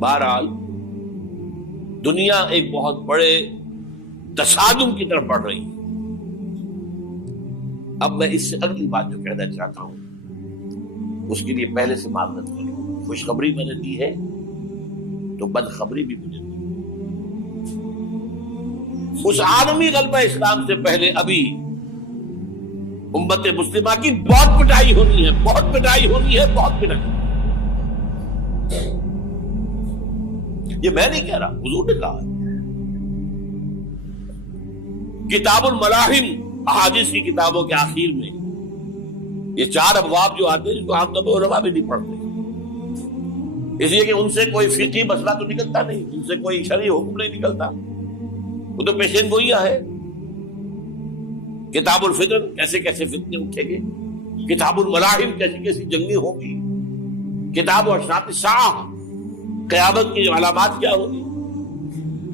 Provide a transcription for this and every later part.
بہرحال دنیا ایک بہت بڑے تصادم کی طرف بڑھ رہی ہے. اب میں اس سے اگلی بات جو کہنا چاہتا ہوں اس کے لیے پہلے سے معذرت کروں. خوشخبری میں نے دی ہے تو بدخبری بھی مجھے دی. اس عالمی غلبہ اسلام سے پہلے ابھی امت مسلمہ کی بہت پٹائی ہونی ہے، بہت پٹائی ہونی ہے، بہت پٹائی. یہ میں نہیں کہہ رہا، حضور نے کہا ہے. کتاب الملاحم احادیث کی کتابوں کے آخر میں یہ 4 ابواب جو آتے ہیں جن کو عام طور پر علماء بھی نہیں پڑھتے، اس لیے کہ ان سے کوئی فقہی مسئلہ تو نکلتا نہیں، ان سے کوئی شرعی حکم نہیں نکلتا، وہ تو پیشین گوئیاں ہے. کتاب الفتن کیسے کیسے فتنے اٹھیں گے، کتاب الملاحم کیسی کیسی جنگیں ہوں گی، کتاب اشراط الساعہ قیامت کی علامات کیا ہوگی،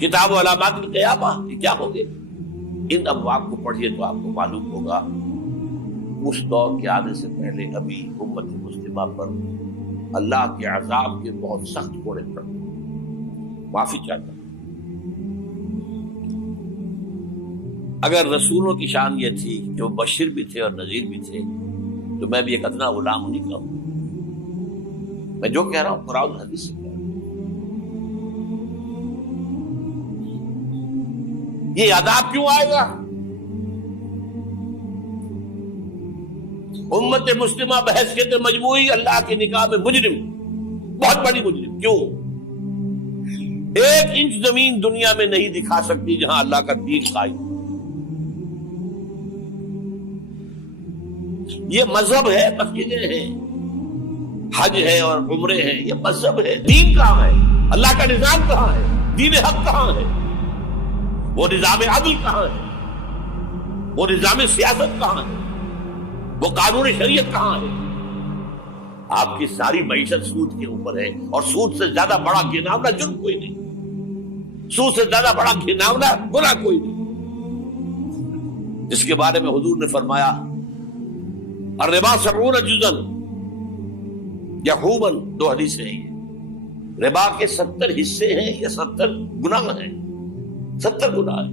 کتاب و علامات القیامہ یہ کیا ہوں گے. ان ابواب کو پڑھیے تو آپ کو معلوم ہوگا اس دور کے آنے سے پہلے ابھی امت مسلمہ پر اللہ کے عذاب کے بہت سخت کوڑے پڑے. معافی چاہتا ہوں. اگر رسولوں کی شان یہ تھی کہ وہ بشیر بھی تھے اور نذیر بھی تھے تو میں بھی ایک ادنا غلام نہیں کہوں. میں جو کہہ رہا ہوں قرآن حدیث سے کہہ رہا ہوں. یہ عذاب کیوں آئے گا؟ امت مسلمہ بحیثیت مجموعی اللہ کی نگاہ میں مجرم، بہت بڑی مجرم. کیوں؟ 1 انچ زمین دنیا میں نہیں دکھا سکتی جہاں اللہ کا دین قائم. یہ مذہب ہے، مسجدیں ہیں، حج ہے اور عمرے ہیں، یہ مذہب ہے. دین کہاں ہے؟ اللہ کا نظام کہاں ہے؟ دین حق کہاں ہے؟ وہ نظام عدل کہاں ہے؟ وہ نظام سیاست کہاں ہے؟ وہ قانون شریعت کہاں ہے؟ آپ کی ساری معیشت سود کے اوپر ہے، اور سود سے زیادہ بڑا گھناؤنا جرم کوئی نہیں، سود سے زیادہ بڑا گھناؤنا گناہ کوئی نہیں، جس کے بارے میں حضور نے فرمایا الربا 70 جزءا یحوما. 2 حدیثیں ہیں. ربا کے 70 حصے ہیں یا 70 گناہ ہیں. 70 گناہ ہیں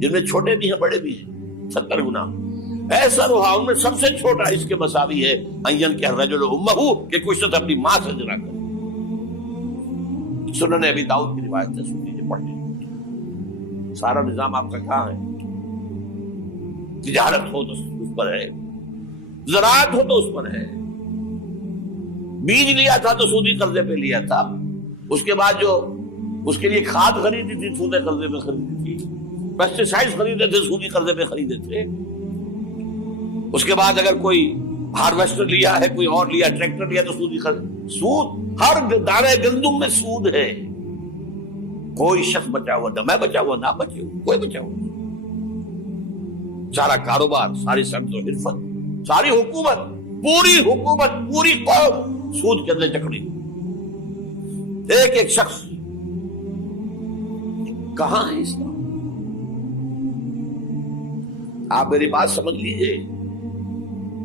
جن میں چھوٹے بھی ہیں بڑے بھی ہیں. 70 گناہ. ایسا روحا ان میں سب سے چھوٹا اس کے مساوی ہے ان کہ الرجل امہ، کہ کوئی شخص اپنی ماں سے زنا کرے. سنن ابی داؤد کی روایت ہے، سن لیجیے پڑھ لیجیے. سارا نظام آپ کا کہاں ہے؟ تجارت ہو تو اس پر ہے، زراعت ہو تو اس پر ہے. بیج لیا تھا تو سودی قرضے پہ لیا تھا، اس کے بعد جو اس کے لیے کھاد خریدی تھی سودی قرضے پہ خریدی تھی، پیسٹی سائڈز خریدے تھے سودی قرضے پہ خریدے تھے. اس کے بعد اگر کوئی ہارویسٹر لیا ہے، کوئی اور لیا، ٹریکٹر لیا تو سودی قرض. سود ہر دانے گندم میں سود ہے. کوئی شخص بچا ہوا نہ میں بچا ہوا نہ بچے ہوا، کوئی بچا ہوا. سارا کاروبار، ساری صنعت و حرفت، ساری حکومت، پوری حکومت، پوری قوم سود کے اندر جکڑی. ایک ایک شخص. کہاں ہے اسلام؟ آپ میری بات سمجھ لیجئے.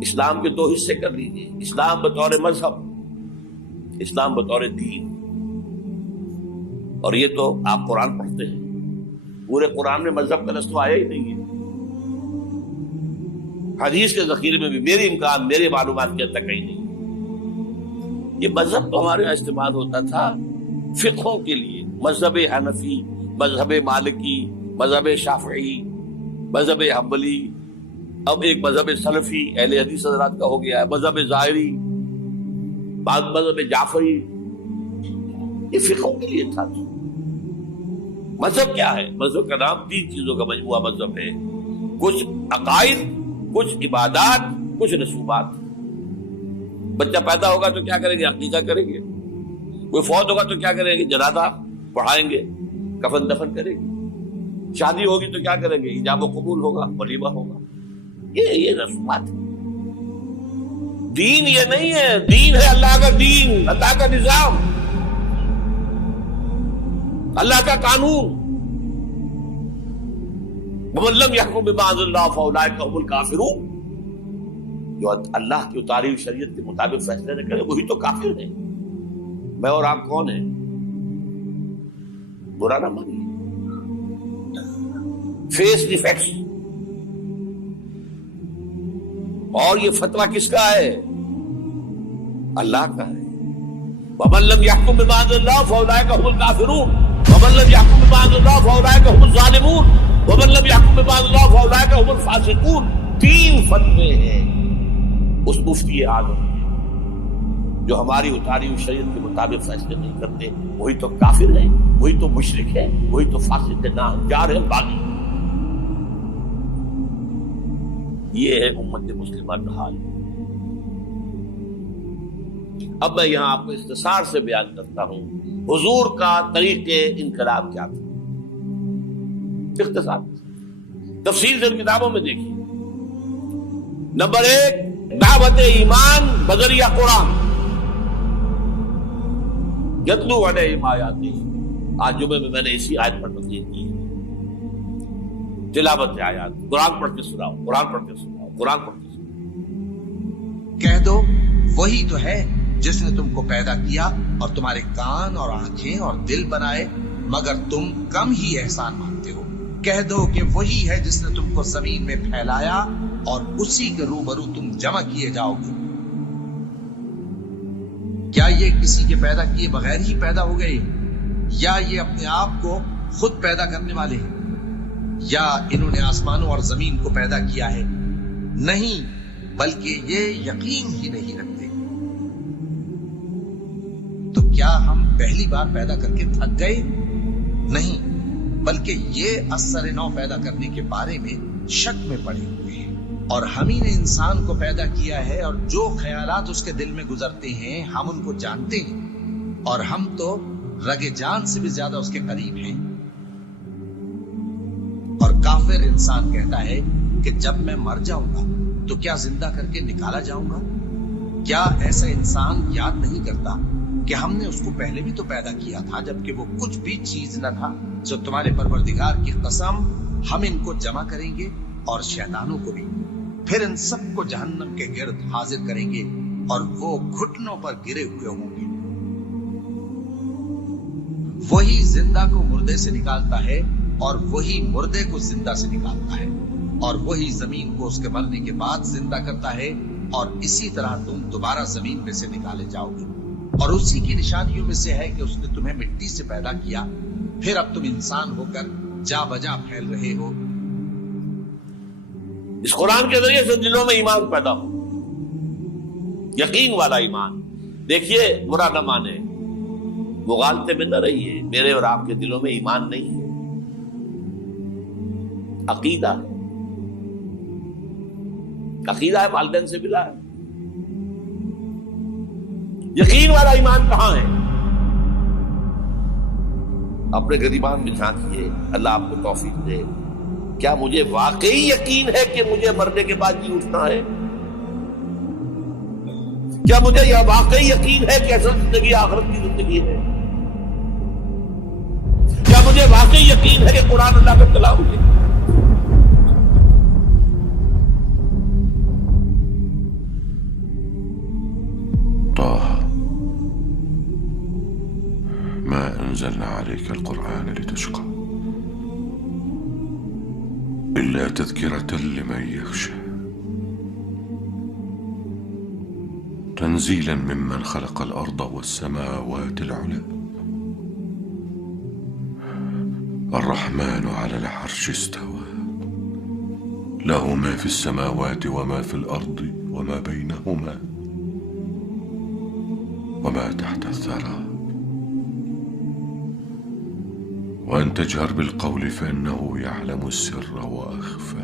اسلام کے 2 حصے کر لیجئے. اسلام بطور مذہب، اسلام بطور دین. اور یہ تو آپ قرآن پڑھتے ہیں، پورے قرآن میں مذہب کا لفظ تو آیا ہی نہیں ہے. حدیث کے ذخیرے میں بھی میری امکان، میرے معلومات کے تک کہیں نہیں. یہ مذہب تو ہمارے یہاں استعمال ہوتا تھا فقہوں کے لیے. مذہب حنفی، مذہب مالکی، مذہب شافعی، مذہب حنبلی، اب ایک مذہب سلفی اہل حدیث حضرات کا ہو گیا ہے، مذہب ظاہری، بعد مذہب جعفری. یہ فقہوں کے لیے تھا. مذہب کیا ہے؟ مذہب کا نام 3 چیزوں کا مجموعہ مذہب ہے. کچھ عقائد، کچھ عبادات، کچھ رسومات. بچہ پیدا ہوگا تو کیا کریں گے؟ عقیقہ کریں گے. کوئی فوت ہوگا تو کیا کریں گے؟ جنازہ پڑھائیں گے، کفن دفن کریں گے. شادی ہوگی تو کیا کریں گے؟ ایجاب و قبول ہوگا، ولیمہ ہوگا. یہ رسومات ہے. دین یہ نہیں ہے. دین ہے اللہ کا دین، اللہ کا نظام، اللہ کا قانون. وَمَن لَّمْ يَحْكُم بِمَا أَنزَلَ اللَّهُ فَأُولَٰئِكَ هُمُ الْكَافِرُونَ. جو اللہ کی اتاری شریعت کے مطابق فیصلے نہ کرے وہی تو کافر ہے. میں اور آپ کون ہیں؟ برا نہ مانیے. فیس دی فیکٹس. اور یہ فتویٰ کس کا ہے؟ اللہ کا ہے. وَمَن لَّمْ يَحْكُم بِمَا أَنزَلَ اللَّهُ فَأُولَٰئِكَ هُمُ الْكَافِرُونَ وَمَن لَّمْ يَحْكُم بِمَا أَنزَلَ اللَّهُ فَأُولَٰئِكَ هُمُ الظَّالِمُونَ وَمَن لَّمْ يَحْكُم بِمَا أَنزَلَ اللَّهُ فَأُولَٰئِكَ هُمُ الْفَاسِقُونَ. 3 فتوے ہیں اس مفتی اعظم کے جو ہماری اتاری ہوئی شریعت کے مطابق فیصلے نہیں کرتے. وہی تو کافر ہے, وہی تو مشرک ہے, وہی تو فاسق ہے, ناہنجار ہے, باغی. یہ ہے امت مسلمہ کا حال. اب میں یہاں آپ کو اختصار سے بیان کرتا ہوں حضور کا طریقے انقلاب کیا تھا. اختصار تفصیل سے کتابوں میں دیکھیے. نمبر 1, دعوت ایمان بذریعہ قرآن. یتلو علیہم آیاتہ. آج جمعے میں نے اسی آیت پر تقریر کی. تلاوت آیات, قرآن پڑھ کے سناؤ, قرآن پڑھ کے سناؤ, قرآن پڑھ کے سناؤ. کہہ دو وہی تو ہے جس نے تم کو پیدا کیا اور تمہارے کان اور آنکھیں اور دل بنائے, مگر تم کم ہی احسان مانتے ہو. کہہ دو کہ وہی ہے جس نے تم کو زمین میں پھیلایا اور اسی کے روبرو تم جمع کیے جاؤ گے. کیا یہ کسی کے پیدا کیے بغیر ہی پیدا ہو گئے, یا یہ اپنے آپ کو خود پیدا کرنے والے ہیں, یا انہوں نے آسمانوں اور زمین کو پیدا کیا ہے؟ نہیں, بلکہ یہ یقین ہی نہیں رکھتے. تو کیا ہم پہلی بار پیدا کر کے تھک گئے؟ نہیں, بلکہ یہ اثر نو پیدا کرنے کے بارے میں شک میں پڑے ہوئے ہیں. اور ہم ہی نے انسان کو پیدا کیا ہے, اور جو خیالات اس کے دل میں گزرتے ہیں ہم ان کو جانتے ہیں, اور ہم تو رگے جان سے بھی زیادہ اس کے قریب ہیں. اور کافر انسان کہتا ہے کہ جب میں مر جاؤں گا تو کیا زندہ کر کے نکالا جاؤں گا؟ کیا ایسا انسان یاد نہیں کرتا کہ ہم نے اس کو پہلے بھی تو پیدا کیا تھا جبکہ وہ کچھ بھی چیز نہ تھا؟ سو تمہارے پروردگار کی قسم ہم ان کو جمع کریں گے اور شیطانوں کو بھی, پھر ان سب کو جہنم کے گرد حاضر کریں گے اور وہ گھٹنوں پر گرے ہوئے ہوں گے. وہی زندہ کو مردے سے نکالتا ہے اور وہی مردے کو زندہ سے نکالتا ہے, اور وہی زمین کو اس کے مرنے کے بعد زندہ کرتا ہے, اور اسی طرح تم دوبارہ زمین میں سے نکالے جاؤ گے. اور اسی کی نشانیوں میں سے ہے کہ اس نے تمہیں مٹی سے پیدا کیا, پھر اب تم انسان ہو کر جا بجا پھیل رہے ہو. اس قرآن کے ذریعے سے دلوں میں ایمان پیدا ہو, یقین والا ایمان. دیکھیے, برا نہ مانے, مغالطے میں نہ رہیے. میرے اور آپ کے دلوں میں ایمان نہیں ہے, عقیدہ ہے. عقیدہ ہے, والدین سے ملا ہے. یقین والا ایمان کہاں ہے؟ اپنے گریبان میں جھانکیے, اللہ آپ کو توفیق دے. کیا مجھے واقعی یقین ہے کہ مجھے مرنے کے بعد جی اٹھنا ہے؟ کیا مجھے یہ واقعی یقین ہے کہ اصل زندگی آخرت کی زندگی ہے؟ کیا مجھے واقعی یقین ہے کہ قرآن اللہ کا کلام ہے؟ ما أنزلنا عليك القرآن لتشقى إلا تذكرة لمن يخشى تنزيلا ممن خلق الأرض والسماوات العلى الرحمن على العرش استوى له ما في السماوات وما في الأرض وما بينهما وما تحت الثرى وأن تجهر بالقول فإنه يعلم السر وأخفى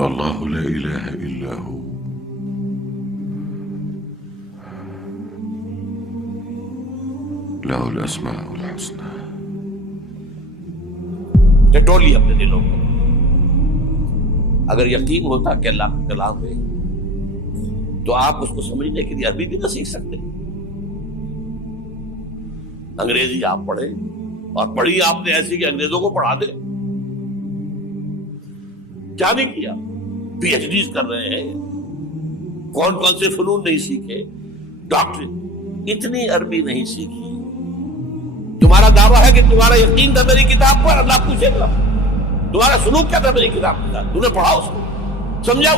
الله لا إله إلا هو له الأسماء الحسنى. ٹٹولی اپنے دلوں کو. اگر یقین ہوتا کہ اللہ کا کلام ہے تو آپ اس کو سمجھنے کے لیے عربی بھی نہ سیکھ سکتے. انگریزی آپ پڑھے, اور پڑھی آپ نے ایسی کہ انگریزوں کو پڑھا دے. کیا نہیں کیا, پی ایچ ڈیز کر رہے ہیں, کون کون سے فنون نہیں سیکھے, ڈاکٹر. اتنی عربی نہیں سیکھی دعویٰ ہے کہ تمہارا یقین تھا میری کتاب پر، اللہ پوچھے گا تمہارا سلوک کیا تھا میری کتاب کے ساتھ، تم نے پڑھا اس کو، سمجھا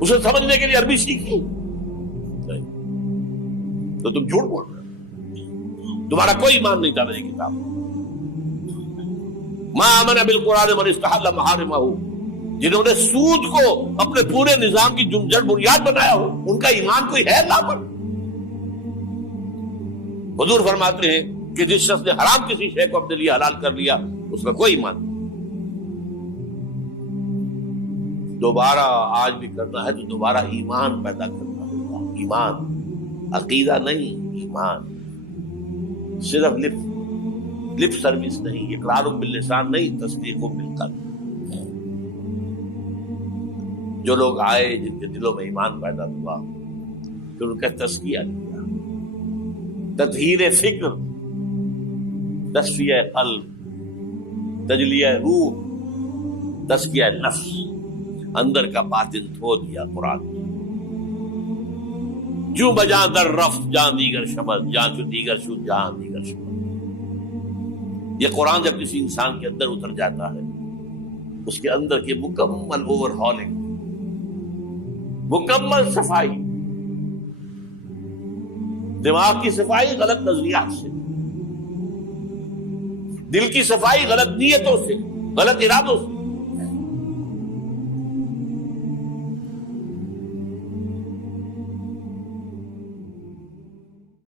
اسے سمجھنے کے لیے عربی سیکھی؟ تو تم جھوٹ بول رہے ہو، تمہارا کوئی ایمان نہیں تھا میری کتاب۔ ما آمن بالقرآن من استحل محارمہ، جنہوں نے سود کو اپنے پورے نظام کی جڑ بنیاد بنایا ہو، ان کا ایمان کوئی ہے اللہ پر؟ حضور فرماتے ہیں کہ جس شخص نے حرام کسی شے کو اپنے لیے حلال کر لیا اس کا کوئی ایمان نہیں۔ دوبارہ آج بھی کرنا ہے تو دوبارہ ایمان پیدا کرنا ہوگا، ایمان، عقیدہ نہیں، ایمان، صرف لپ سروس نہیں، اقرار باللسان نہیں، تصدیق بالقلب۔ جو لوگ آئے جن کے دلوں میں ایمان پیدا ہوا پھر ان کا تزکیہ کیا، تطہیر فکر، تصفیہ قلب، تجلیہ روح، تزکیہ نفس، اندر کا باطن دھو دیا قرآن۔ جو بجا در رفت جان دیگر شمس، جان چو دیگر شو جان دیگر شمس۔ یہ قرآن جب کسی انسان کے اندر اتر جاتا ہے، اس کے اندر کی مکمل اوور ہالنگ، مکمل صفائی، دماغ کی صفائی غلط نظریات سے، دل کی صفائی غلط نیتوں سے، غلط ارادوں سے،